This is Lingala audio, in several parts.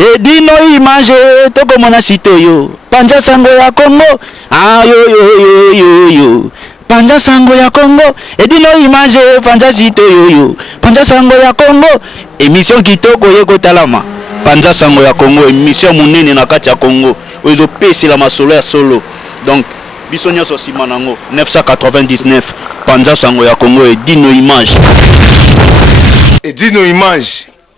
Edino image toko mona sitoyo Panja sango ya Congo ah yo Panja sango ya Congo Edino image Panja sitoyo Panja sango ya Congo émission kitoko yeko talama Panja sango ya Congo émission munene na kati ya Congo ozo pesi la masolo ya solo donc biso nyonso sima nango 999 Panja sango ya Congo Edino image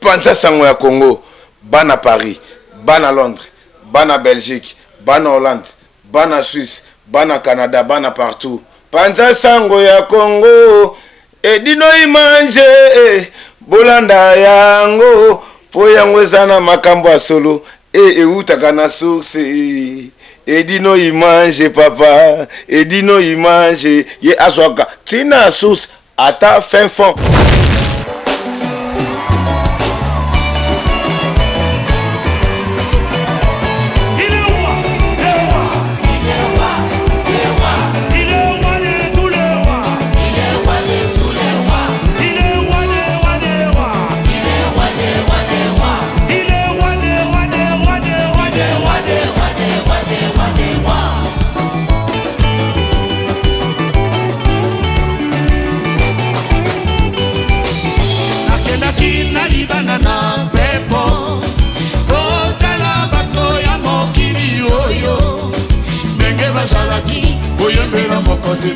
Panja sango ya Congo bana Paris, bana Londres, bana Belgique, bana Hollande, bana Suisse, bana Canada, bana partout. Panja sango ya Congo, Edino imanje, bolanda yango, po yango zana makambo ya solo, utaka na source. Edino imanje papa, Edino imanje, ye aswaka, tina source, ata fin fond.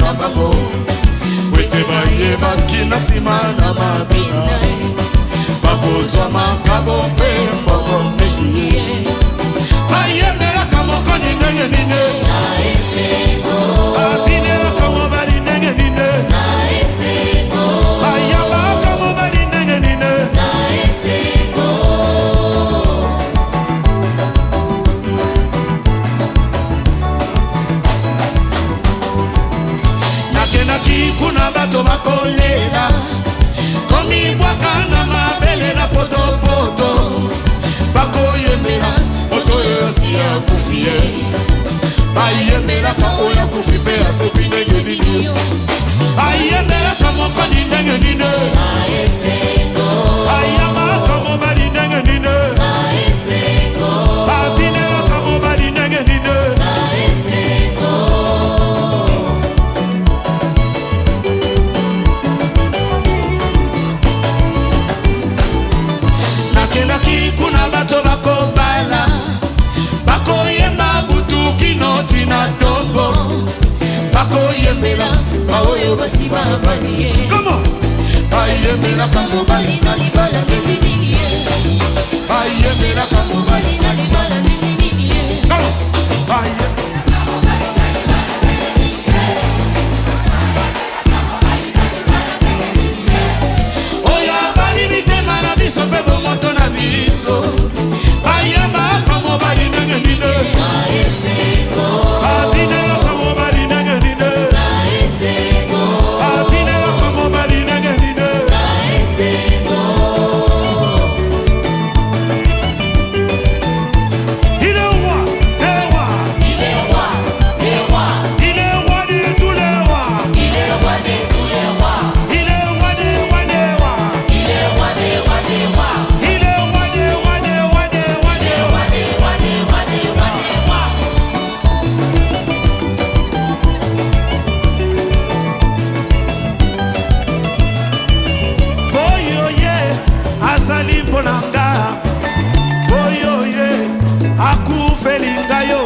Na bango Pwete baye bakina simana mabina Bakozwa makabo pe mbongo mekie Baye mera kamoko ningenge nine Na esego Abinera kamo bali nenge nine Na esego Baye bakamo bali nenge nine Na esego Kuna bato bakolela Komi mwaka na mabele na poto poto Bakoyemela Oto yosi ya kufie Bayemela kako ya kufi pe ya sepi nenge nini Bayemela kamo kani nenge nini Aesego Bayama kamo bali nenge nini Aesego Babinela kamo bali nenge nini Aesego Nakenaki kuna bato bako bala Bako yemba butu kinoti na tongo Bako yembela Baoyo basiba baliye Come on Bayembela kamo bali na libala nini nini Bayembela kamo bali na libala nini nini Come on Bayembela Sobebo moto na biso Ayama kamo bali nenge nine Aesego Abinela kamo bali nenge nine Aesego Abinela kamo bali nenge nine Aesego Il est roi, il est roi Il est roi, il est roi de tous les rois Il est roi de tous les rois Il est roi des rois des rois Il est roi des rois des rois Azali ponanga Boyoye akufelinga yo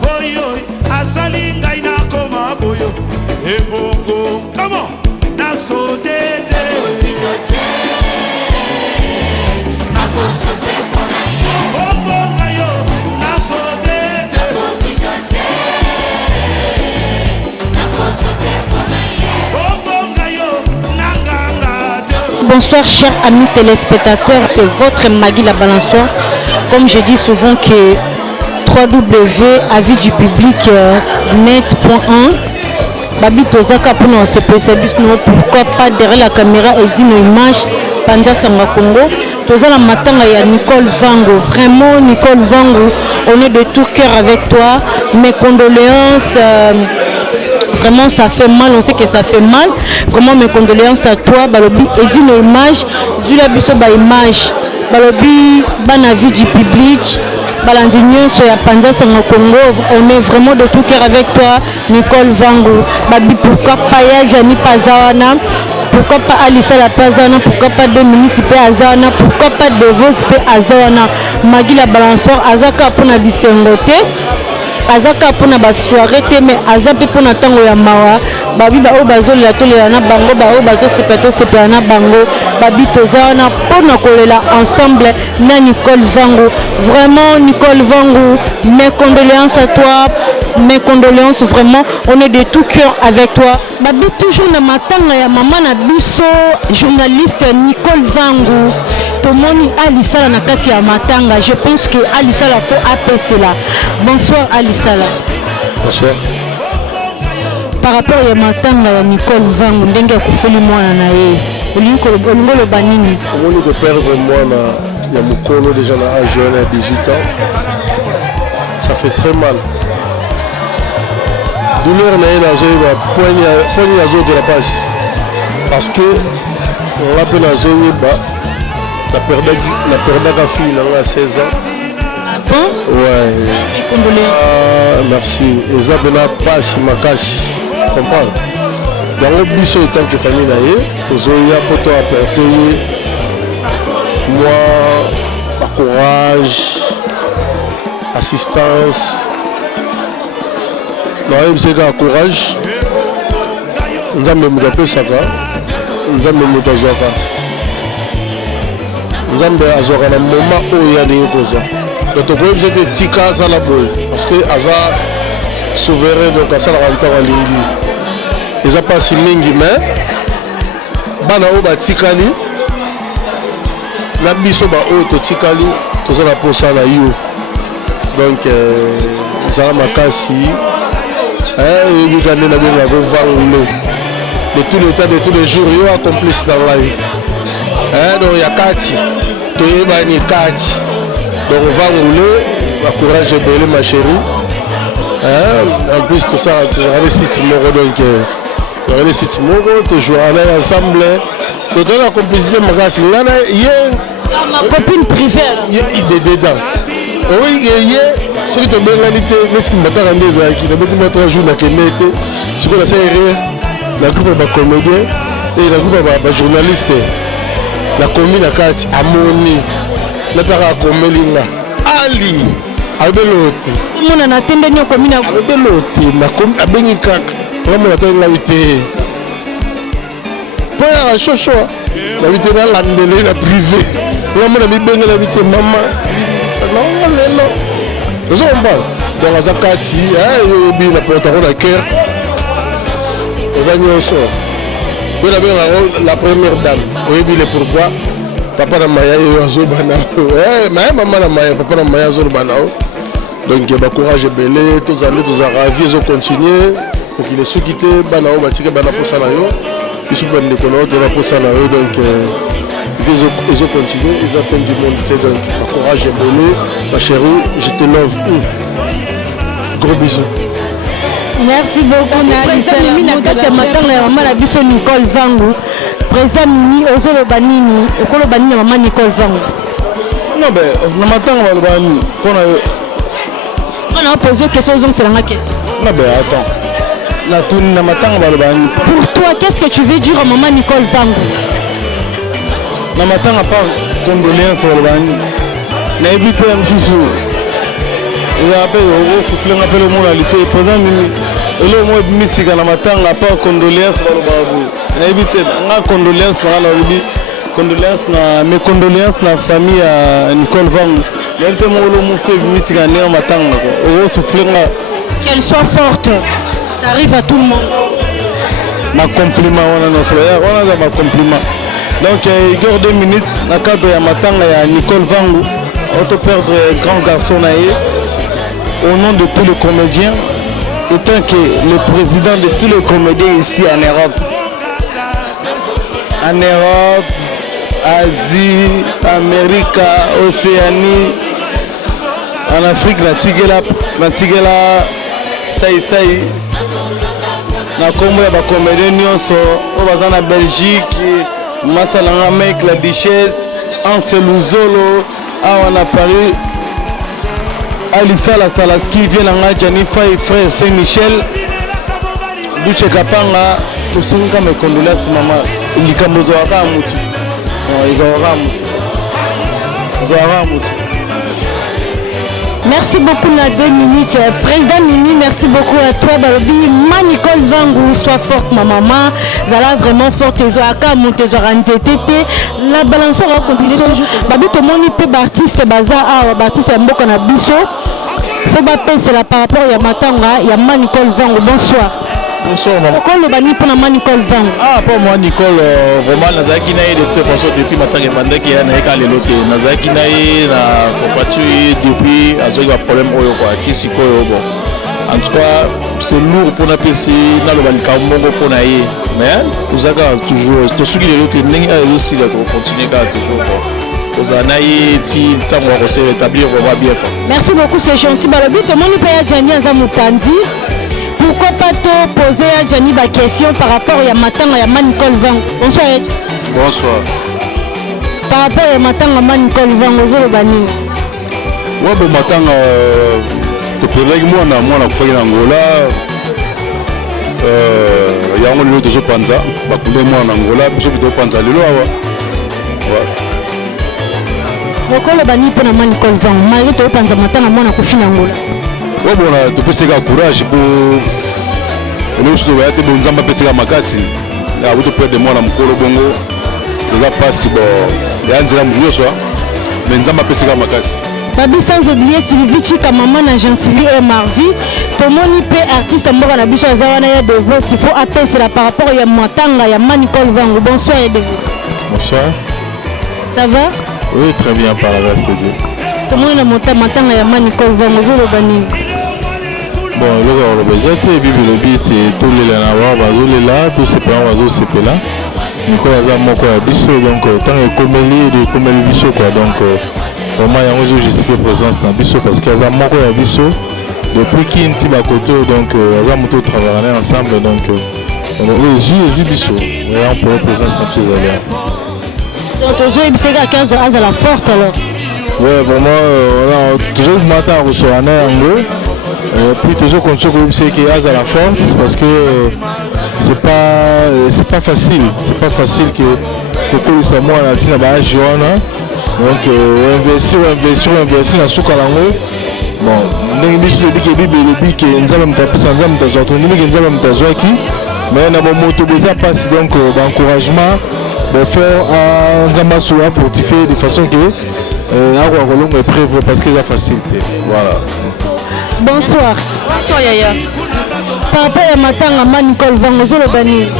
Boyoye azali ngai na koma boyo Ebongo Comment Nasodete Nakosote pona ye Obonga yo Nasodete Nakosote pona ye Obonga yo Nanganga Bonsoir chers amis téléspectateurs, c'est votre Magui la Balançoire. Comme je dis souvent que www.avisdupublic net.1 Babi Tozaka pour nous spécialistes, pourquoi pas derrière la caméra et dit nos images Panja Sango Congo. Toza la matanga ya Nicole Vango. Vraiment Nicole Vango, on est de tout cœur avec toi. Mes condoléances. Vraiment ça fait mal, on sait que ça fait mal. Vraiment mes condoléances à toi. Balobi et dit nos images, Zula Biso ba image. balobi bana vie du public balandi nyonso ya Panza Sango Congo. On est vraiment de tout cœur avec toi Nicole Vango. Babi pourquoi pas ya Jani Pazawana, pourquoi pas Alissa la Pazana, pourquoi pas 2 minutes pe Azana, pourquoi pas Devos pe Azana, Magui la balançoire Azaka pona bisengote Azaka pona ba soirée te mais Azape pona tango ya mawa babi ba o bazolela tolela na bango ba o bazo sepeta na bango babi tozana pona kolela ensemble na Nicole Vango. Vraiment Nicole Vango, mes condoléances à toi, mes condoléances vraiment, on est de tout cœur avec toi. Babi toujours na matanga ya maman na biso journaliste Nicole Vango. Tomoni Alissa na kati ya matanga, je pense que Alissa la faut appeler là. Bonsoir Alissa. Bonsoir. Par rapport à matanga ya Nicole Vango ndenge akufeli mwana na ye. Olingo lo banini. On de perdre mwana ya mukolo déjà na âge jeune à 18 ans. Ça fait très mal. Douleur na ye na zoyeba poigne ya zo de la page. Parce que on l'appelle na zoyeba la perdaka fille na 16 ans. Bon? Ouais. Merci. Eza bena pasi makashi. Comprendre? Dans le biso en tant que famille na ye, tozoya poto apporter moi courage, assistance. Non, il me courage. Nous avons mis un peu ça. Nous avons mis un peu ça. Nous avons mis un moment où il y a des choses. Donc, on peut dire que Tika ça la boule. Parce que Aza souverain, donc à ça la rentre en ligne. Ils n'ont pas si mingi, mais Bana Oba Tikali. La biso ba auto Tikali. Tout ça la pose à la you. Donc, ça makasi. Et vous gagnez la bien de tout le temps, de tous les jours, il y a accomplice dans la vie. Donc il y a Kati, il y a Kati. Donc on va rouler, la courage est belle ma chérie. En plus tout ça, tu as les sites moraux, donc tu as les sites moraux, tu joues ensemble. Tu as la complicité, ma copine privée. Il y a dedans. Oui, il y a celui qui a réalité, qui m'a jour ce qu'on a fait la groupe de comédien et la groupe de journaliste. La commune à Kati, Amoni, la Tara Komelinga, Ali, Abeloti. On a attendu nos communes à Abeloti, la commune à Benikak, vraiment la tête l'invité. Pour la chocho, l'invité dans la privée, vraiment l'invité maman. Non. Nous sommes pas dans la Zakati, il y a la porte-parole à cœur. Nous avons un la première dame. Oui, il est pourquoi. Papa na maya yozo banao. Maman na maya, papa na maya yozo banao. Donc il y a courage et belé, tous amis, tous ravis, ils ont continué. Donc il est sous quitté, banao, batika bana pour ça là yo. Ils sont venus connaître de la pour ça là yo. Donc ils ont continué, ils ont fait du monde. Donc courage et belé, ma chérie, je te love. Gros bisous. Merci beaucoup Président Nicole Vango. Président Mini Ozolo Banini, Okolo Banini maman Nicole Vango. Non mais on m'attend on a posé une question, c'est la question. Non mais attends. Pour toi, qu'est-ce que tu veux dire à maman Nicole Vango? Je m'attends à part condoléances sur le Bani. Je n'ai pas un petit jour. Il a appelé au souffle, il a appelé au monde à lutter. Pendant le mois de Missika, je m'attends à part condoléances sur le Bani. Je n'ai pas condoléances sur le Bani. Mes condoléances à la famille à Nicole Vango. Il y a un peu de monde qui Missika, je m'attends au souffle. Qu'elle soit forte, ça arrive à tout le monde. Ma compliment, on a ma compliment. Donc il y a 2 minutes, dans le cadre de Matanga et Nicole Vango, on peut perdre un grand garçon au nom de tous les comédiens, étant que le président de tous les comédiens ici en Europe. En Europe, Asie, Amérique, Océanie, en Afrique, la Tigela, Saï. Na Congo, il y a des comédiens, au Belgique. Massalanga mec, la Duchesse, Anseluzolo, on a Paris, Alissa la Salaski, vient en Janifa et frère Saint-Michel, Bouche Kapanga, tout ce qui me condoléances, maman. Il y a Merci beaucoup na 2 minutes. Président Mimi, merci beaucoup à toi. Balobi, ma Nicole Vangou, sois forte ma maman. Zala vraiment forte. Tezo aka montezo ranzetete. La balance va continuer toujours. Babi to moni pe artiste baza a artiste mboka na biso. Faut ba penser là par rapport ya matanga ya ma Nicole Vangou. Bonsoir. Bonsoir maman. Pourquoi le bani pour ma Nicole Vangou? Ah pour moi Nicole vraiment nazaki na de toute façon depuis matanga bandaki ya na eka lelote. Nazaki na na compatu depuis azoki ba problème oyo kwa tisi koyo bon. En tout cas, c'est lourd pour la PC na le bani kamongo pour na ye. Mais vous avez toujours to suki lelote ndenge aussi de continuer ka toujours bon. Vous en avez ti tango ko se rétablir vraiment bien. Merci beaucoup, c'est gentil. Balobi to moni pe ya Jani Azamutandi. Pourquoi pas te poser à Jani la question par rapport à Matanga et Nicole Vangou? Bonsoir. Bonsoir. Par rapport à Matanga et Nicole Vangou, vous bani. Ouais, bon Matanga, tu peux dire moi na kufanya na Angola. Yango lelo tozo panza, bakule moi na Angola, biso bito panza lelo awa. Ouais. Pourquoi le bani pour na Nicole Vangou? Malgré to panza Matanga moi na kufina Angola. Ouais, bon là, tu peux se faire courage pour nous se doit être bon zamba pesa makasi. Là, vous te perdez moi na mkolo bongo. Déjà pas si bon. Ya nzela mbio swa. Mais nzamba pesa makasi. Babi sans oublier Sylvie Chika maman na Jean-Sylvie et Marvi. Tomoni pe artiste mboka na biso azawana ya Devos. Il faut appeler cela par rapport à Matanga ya Nicole Vangou. Bonsoir et Devos. Bonsoir. Ça va? Oui, très bien par la grâce de Dieu. Tomoni na Matanga ya Nicole Vangou zo bani. Bon, le besoin de Bible c'est tout les là, là, tout ces plans oiseaux c'est là. Nicolas a mon quoi biso donc tant que comme les biso quoi donc vraiment il y a un justifié présence dans biso parce qu'il y a mon quoi biso depuis qu'il n'ti ba côté donc il y a moto travailler ensemble donc j'ai biso et on peut présence dans ces allées. Donc aujourd'hui il s'est à 15 ans à la forte alors. Ouais vraiment on a toujours matin au soir en gros. Puis toujours qu'on se trouve c'est qu'il y a la force parce que c'est pas facile que pour ça moi la tina ba joana donc investir na suka lango bon ndenge biso le biki nzala mtapisa nzala mtazoto ndenge nzala mtazwaki mais na moto déjà passe donc d'encouragement de faire un nzamba sur fortifier de façon que à Rolongo est prévu parce que c'est facilité voilà. Bonsoir. Bonsoir Yaya. Par rapport à Matanga Nicole Vangou zo bani.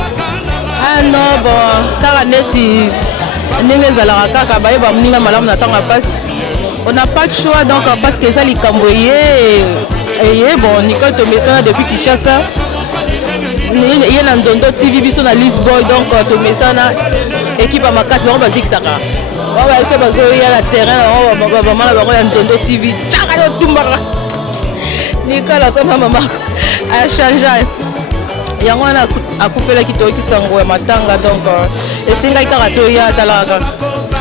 Ah non bon, car neti ndenge zalaka kaka baye ba muninga malamu na tanga passe. On n'a pas de choix donc parce que ça li kamboye et bon Nicole te mettant depuis Kinshasa. Il y a na Nzondo TV biso na Lisboy donc te mettant na équipe à makasi ba bazikisaka. Ba ba ese bazo ya na terrain ba ba mala ba ya Nzondo TV. Chaka yo tumbaka. Nicolas comme maman a changé. Il y a un coup fait qui sango matanga donc et c'est là qu'il y a talaga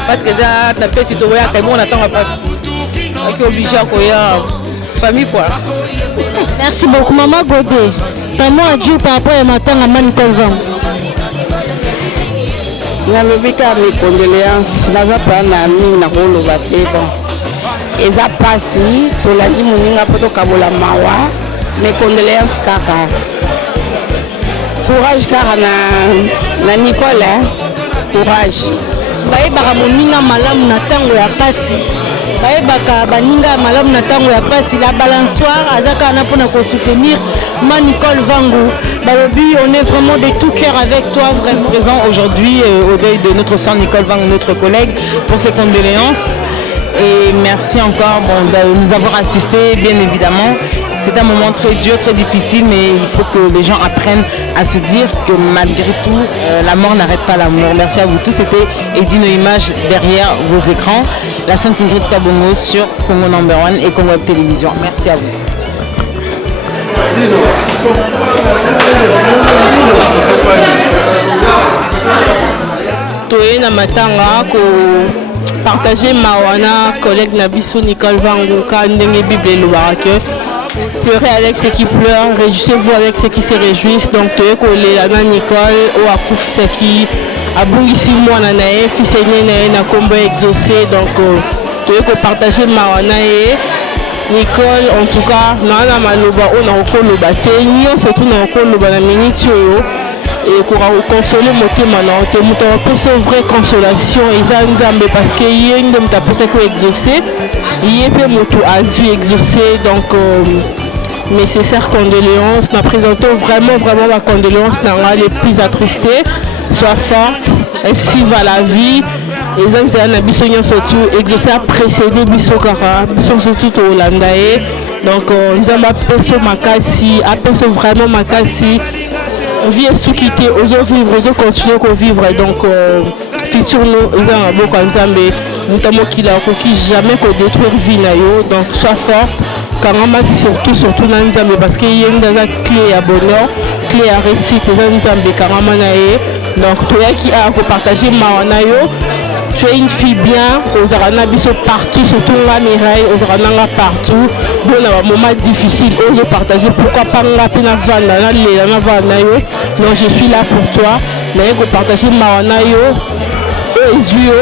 parce que ça ta petite oya quand on attend à passe. Qui obligé à quoi famille quoi. Merci beaucoup maman Godé. Comment as-tu par rapport à matanga Nicole Vangou? Na lobika mes condoléances naza pana mi na rolo baké bon. Eza pasi tolandi moninga poto kabola mawa mes condoléances kaka courage kaka na Nicole courage bayebaka moninga malamu na tango ya pasi bayebaka baninga malamu na tango ya pasi la balançoire azaka na pona ko soutenir Nicole Vangou. Balobi, on est vraiment de tout cœur avec toi. Vous restez présent aujourd'hui au deuil de notre sœur Nicole Vangou, notre collègue, pour ses condoléances. Et merci encore de nous avoir assistés, bien évidemment. C'est un moment très dur, très difficile, mais il faut que les gens apprennent à se dire que malgré tout, la mort n'arrête pas l'amour. Merci à vous tous. C'était Edino Image derrière vos écrans. La Sainte Ingrid Kabongo sur Congo Number One et Congo Web Télévision. Merci à vous. Toye na matanga ko partager mawana collègue Nabiso Nicole Vango ka ndenge Bible et le barake. Pleurez avec ceux qui pleurent, réjouissez-vous avec ceux qui se réjouissent. Donc tu es collé la Nicole ou à Koufisaki, à Bungisi Mwana nae, fils aîné nae na combat exaucé. Donc tu es partager mawana et Nicole en tout cas na maloba on a okoloba te nyo surtout na okoloba na minute yo. Et pour consoler mon thème, tu as une vraie consolation. Et ça nous a parce que hier, nous avons exaucé. Hier, nous avons exaucé. Donc, mes sincères condoléances. Nous présentons vraiment la condoléance. Nous avons les plus attristés. Sois forte, estive à la vie. Et ça nous a surtout exaucé à précéder Bissokara, surtout au Hollande. Donc, nous avons appelé Makassi, appelé vraiment Makassi. Vie est quitter, osons vivre, osons continuer à vivre. Donc, futur nous, ils ont beaucoup d'ensemble, notamment qu'il a jamais qu'on détruire vie naïo. Donc, sois forte, car on m'a surtout dans l'ensemble parce qu'il y a une clé à bonheur, clé à réussite, les ensemble, car on m'a naïe. Donc, toi qui a partagé ma naïo, tu es une fille bien, aux Aranabiso partout, surtout la Mireille, aux Arananga partout. Bon, un moment difficile, ose partager. Pourquoi pas non, je suis là pour toi. Mais vous partagez Mawanayo, Ezuyo,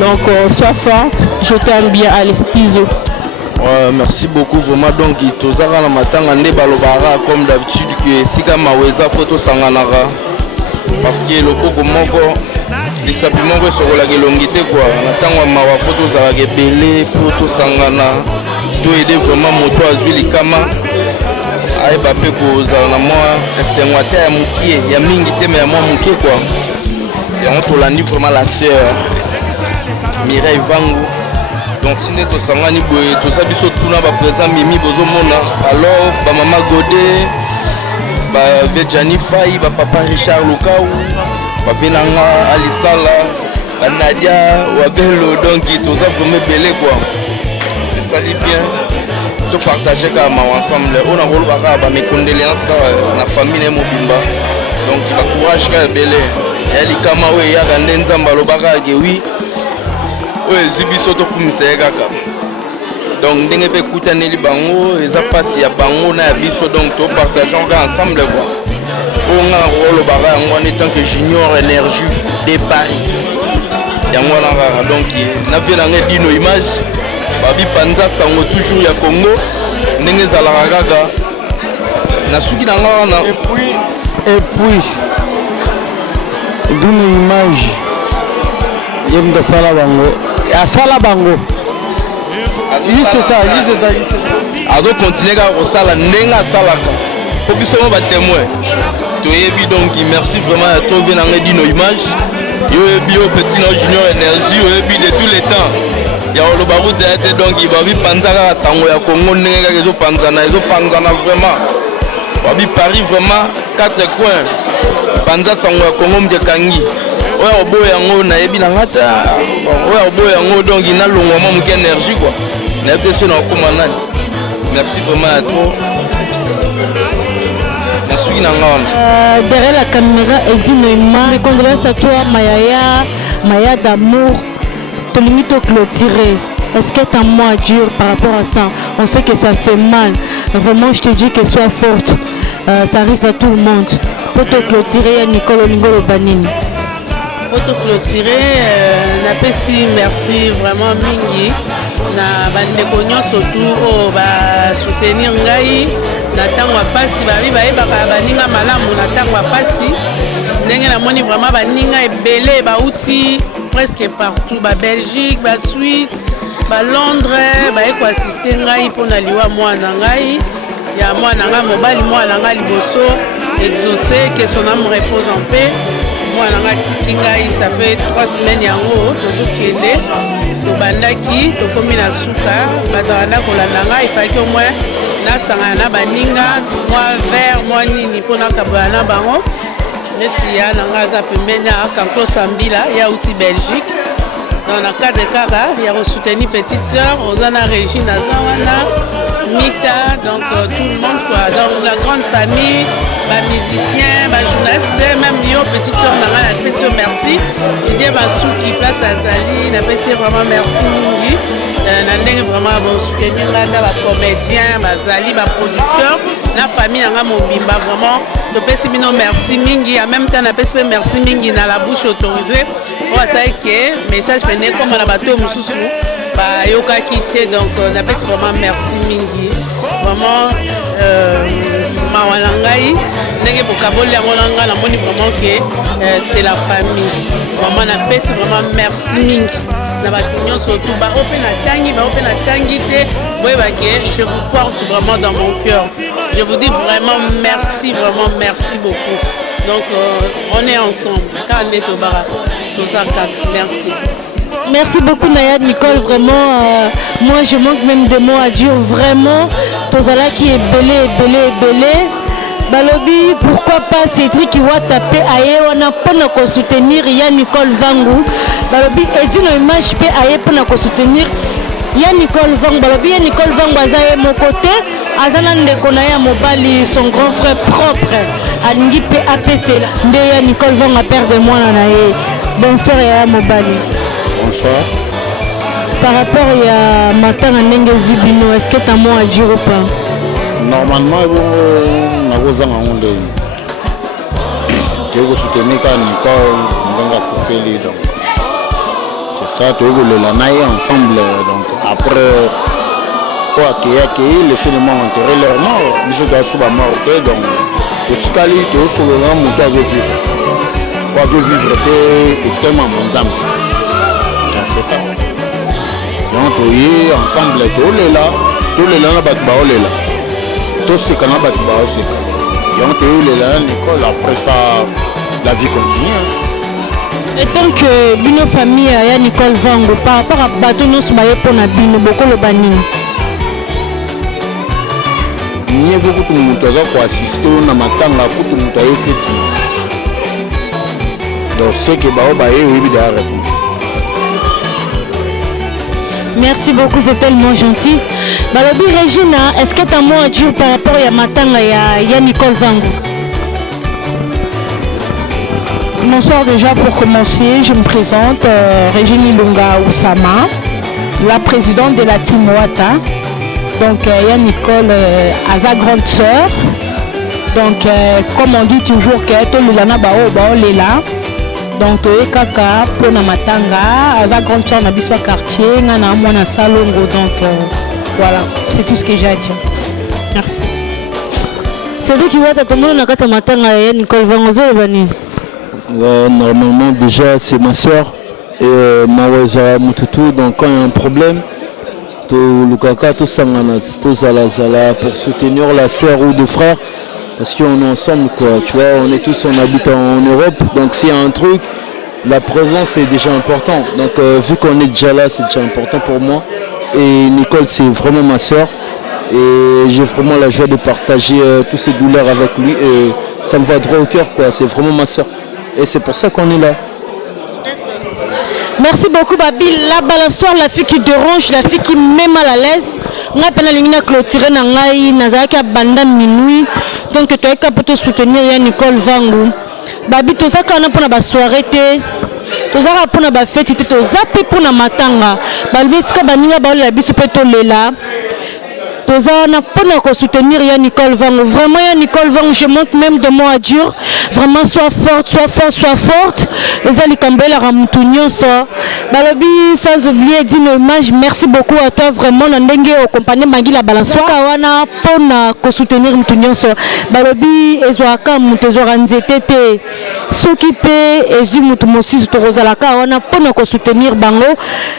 donc sois forte, je t'aime bien. Allez, bisous. Ouais, merci beaucoup vraiment. Donc, Tozara la matin, on est balobara comme d'habitude que Sika Maweza photo sanganara. Parce que le coco moko, les sapiments sur la longuité quoi. On attend ma photo zara belé, photo sangana. Tout aider vraiment mon toit azuli kama. Aïe bapé ko zara na moi, c'est moi terre mukie, ya mingi te mais moi mukie quoi. Et on te l'a dit vraiment la sœur Mireille Vango. Donc si nous sangani boye, tout ça biso tuna ba présent Mimi bozo mona. Alors ba maman Godé, ba Vejani Faye, ba papa Richard Lukau, ba Benanga Alisala, ba Nadia Wabelo, donc tout ça vraiment belé quoi. Ça dit bien de partager comme ensemble. On a roulé ba mes condoléances na famille et mobimba. Donc la courage ka belé. Elle kama we ya gande nzamba lo baka ke oui. Ouais, zibiso to kumisa kaka. Donc ndenge pe kutaneli bango, eza pasi ya bango na biso donc to partageons ensemble quoi. On a rôle bara en étant que junior énergie de Paris. Yango na donc na vient na dino image. Babi panza sango toujours ya Congo. Ndenge zala kaka. Na suki na ngana et puis dino image. Yem de sala bango. À Salabango. Oui, c'est ça. Alors continuer à sala nenga salaka. Faut que ça va témoin. Tu es donc merci vraiment à trouver dans les nos images. Yo bio petit junior énergie yo de tous les temps. Ya le barou donc il va vivre panzara sango ya Congo nenga kezo panzana vraiment. Babi Paris vraiment 4 coins. Panza sango ya Congo mdekangi. Ouais, au bout yango na yebi na ngata. Ouais, au bout yango donc il a longuement mon énergie quoi. Na peut se na komana. Merci vraiment à toi. Merci na ngana. Derrière la caméra, elle dit mes condoléances à toi Maya d'amour. Ton limite au clôturer. Est-ce que ta moi dur par rapport à ça? On sait que ça fait mal. Vraiment, je te dis que sois forte. Ça arrive à tout le monde. Pour te clôturer, Nicole Ngolo Banini. Pour te clôturer, napesi merci vraiment mingi na bandeko nyonso surtout ba soutenir ngai na tango pasi babi bayebaka baninga malamu na tango pasi ndenge namoni vraiment baninga ebele bauti presque partout ba Belgique, ba Suisse, ba Londres baeko assister ngai mpona liwa mwana ngai ya mwana ngai mobali mwana ngai liboso exaucé que son âme repose en paix. Moi, ça fait 3 semaines yango tozokende tobandaki tokomi na suka bazalanda kolandanga il fallait que au moins nasangana na baninga moi vers moi nini mpona kaboya na bango neti ya nanga aza pembeni ya Kanto Sambila ya uti Belgique dans le cadre kaka ya soutenir petite sœur oza na Régine aza wana Missa, donc tout le monde quoi. Donc la grande famille, musiciens, journalistes, même Lyon, petite soeur Nara, la petite soeur merci. Didier Basouki, place à Zali, la petite vraiment merci Mingi. Nandeng vraiment bon soutenir là, les comédiens, Zali, les producteurs, la famille Nara Mobimba vraiment. Donc merci Mingi, en même temps, on merci Mingi dans la bouche autorisée. On va savoir que message venait comme on a bateau Moussou. Yoka quitté, donc on appelle vraiment merci Mingi. Vraiment, Mawalangai, n'est-ce pas vraiment que c'est la famille. Vraiment, on appelle vraiment merci Mingi. Surtout, je vous porte vraiment dans mon cœur. Je vous dis vraiment merci beaucoup. Donc, on est ensemble. Merci. Merci beaucoup Nayad Nicole, vraiment moi je manque même de mots à dire, vraiment Tozala qui est belé Balobi, pourquoi pas Cédric qui va taper aye, on a pas de soutenir Yann Nicole Vangu Balobi, et dit nos images pe aye pour nous soutenir Yann Nicole Vangu Balobi, Yann Nicole Vangu azaye mon côté Azana Ndekonaya Mobali, son grand frère propre Alingi pe APC, Yann Nicole Vangu a perdu moi nanaye. Bonsoir à Mobali. Bonsoir. Par rapport à Matin à Nenge Zubino, est-ce que tu as un mot à dire ou pas? Normalement, on a besoin de soutenir Nicole, on va couper les dents. C'est ça, tu veux le lanaï ensemble. Donc après, quoi qu'il y ait, laisser les morts enterrer leur mort. Nous sommes sous la mort, donc petit cali, tu veux sur le grand monter avec lui. Pour vivre, c'est extrêmement bon temps. C'est ça. Donc, oui, ensemble, tous les là, on a battu là. Tous ces canaux battu aussi. Donc, les là, Nicole, après ça, la vie continue. Et donc, Bino famille, il y a Nicole Vango, par rapport à Bateau, nous sommes pour Bino, beaucoup le banni. Il y a beaucoup de monde qui a assisté à Matanga, beaucoup de monde qui a fait. Donc, c'est que oui, merci beaucoup, c'est tellement gentil. Balobi Regina, est-ce que tu as un mot à dire par rapport à Matanga et à Nicole Vango? Bonsoir déjà pour commencer, je me présente Régine Ilunga Oussama, la présidente de la Team Wata. Donc il y a Nicole à sa grande sœur. Donc comme on dit toujours que tout le lana bao est là. Donc kaka pour na matanga, à sa grande sœur na biswa quartier, na mwana salongo. Donc voilà, c'est tout ce que j'ai à dire. Merci. C'est vous qui voyez tout le monde na kata matanga et Nicole Vango bani. Normalement déjà c'est ma soeur et Mawaza Mututu, donc quand il y a un problème tout le kaka tout sangana tout zala pour soutenir la soeur ou deux frères parce qu'on est ensemble quoi, tu vois, on est tous, on habite en Europe, donc s'il y a un truc, la présence est déjà important, donc vu qu'on est déjà là, c'est déjà important pour moi. Et Nicole c'est vraiment ma soeur et j'ai vraiment la joie de partager toutes ces douleurs avec lui et ça me va droit au cœur quoi, c'est vraiment ma soeur. Et c'est pour ça qu'on est là. Merci beaucoup Babi. La balançoire, la fille qui dérange, la fille qui met mal à l'aise. On a peine à clôturer dans l'aïe, Nazaka Bandan minuit. Donc tu es capable de soutenir Nicole Vango. Babi, tout ça qu'on a pour la soirée, tout ça pour la fête, tout ça pour la matanga. Babi, ce que Baninga Baola Bisu Petolela. On a pas soutenir Nicole Vango. Vraiment Nicole Vango, je monte même de mots à dur. Vraiment sois forte. Les Alicambel à Ramoutounion ça. Balobi sans oublier dit nos images. Merci beaucoup à toi vraiment. Nandenge au compagnie Magui la balançoire. Kawana pour soutenir Moutounion ça. Balobi ezoaka Moutezora Nzetete. S'occuper et Zimoutumosi Torozala Kawana pour soutenir Bango.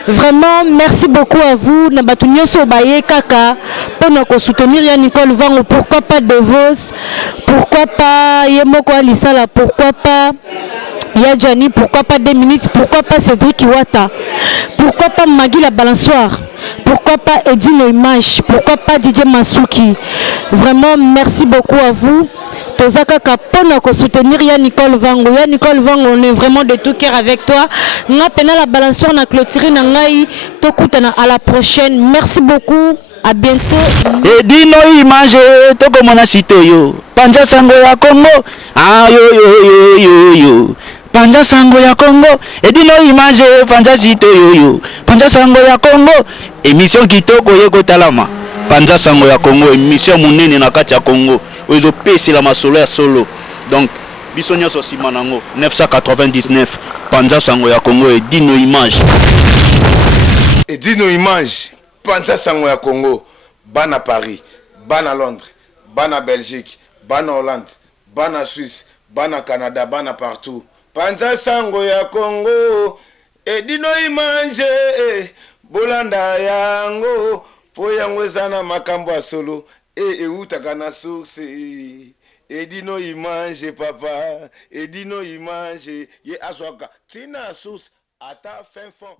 Vraiment merci beaucoup à vous. Nabatounion so baye kaka. Pour soutenir Nicole Vango, pourquoi pas Devos, pourquoi pas Yemoko Alisala, pourquoi pas Yadjani, pourquoi pas 2 minutes, pourquoi pas Cédric Iwata, pourquoi pas Magui la balançoire, pourquoi pas Edine Image, pourquoi pas Didier Masuki. Vraiment merci beaucoup à vous. Tozaka pour soutenir Nicole Vango. Nicole Vango, on est vraiment de tout cœur avec toi. On a peine la balançoire, on a clôturé, on a à la prochaine. Merci beaucoup. À bientôt. Edino image tokomona sitoyo Panja sango ya Congo. Ah yo yo yo yo yo. Panja sango ya Congo. Edino image Panja sitoyo yo. Panja sango ya Congo. Émission kitoko yeko talama. Panja sango ya Congo émission munene na kati ya Congo. Ozo pesi la masolo ya solo. Donc biso nyonso sima nango 999 Panja sango ya Congo Edino image. Edino image Panja sango ya Congo. Bana Paris, bana Londres, bana Belgique, bana Hollande, bana Suisse, bana Canada, bana partout. Panja sango ya Congo, Edino image, bolanda yango, po yango ezana makambo ya solo, utaka na source. Edino image papa, Edino image, ye aswaka, tina source, ata fin fond.